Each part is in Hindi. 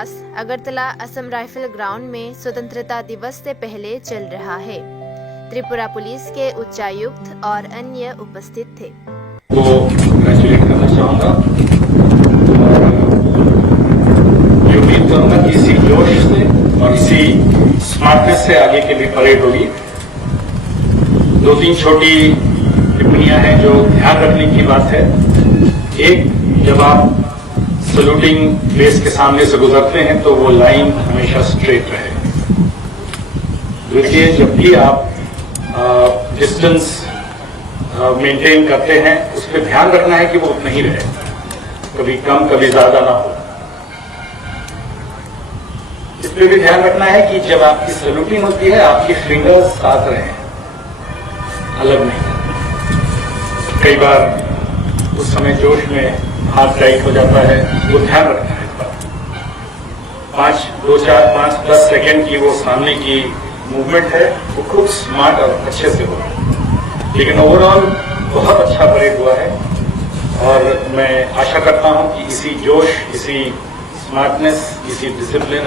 अभ्यास अगरतला असम राइफल ग्राउंड में स्वतंत्रता दिवस से पहले चल रहा है। त्रिपुरा पुलिस के उच्चायुक्त और अन्य उपस्थित थे। तो कंग्रेचुलेट करना चाहूंगा और उम्मीद करूंगा कि इसी जोश से और इसी स्मार्टनेस से आगे के लिए परेड होगी। 2-3 छोटी टिप्पणियां हैं जो ध्यान रखने की बात है। एक, जब आप सैल्यूटिंग प्लेस के सामने से गुजरते हैं तो वो लाइन हमेशा स्ट्रेट रहे। द्वितीय, जब भी आप डिस्टेंस मेंटेन करते हैं उस पर ध्यान रखना है कि वो उतना ही रहे, कभी कम कभी ज्यादा ना हो। इस पर भी ध्यान रखना है कि जब आपकी सैल्यूटिंग होती है आपकी फिंगर्स साथ रहें, अलग नहीं। कई बार उस समय जोश में हाथ टाइट हो जाता है, वो ध्यान रखना है। 2, 4, 5, 10 सेकेंड की वो सामने की मूवमेंट है वो खूब स्मार्ट और अच्छे से हो रहा है। लेकिन ओवरऑल बहुत अच्छा परेड हुआ है और मैं आशा करता हूं कि इसी जोश, इसी स्मार्टनेस, इसी डिसिप्लिन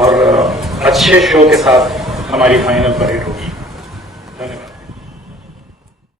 और अच्छे शो के साथ हमारी फाइनल परेड होगी।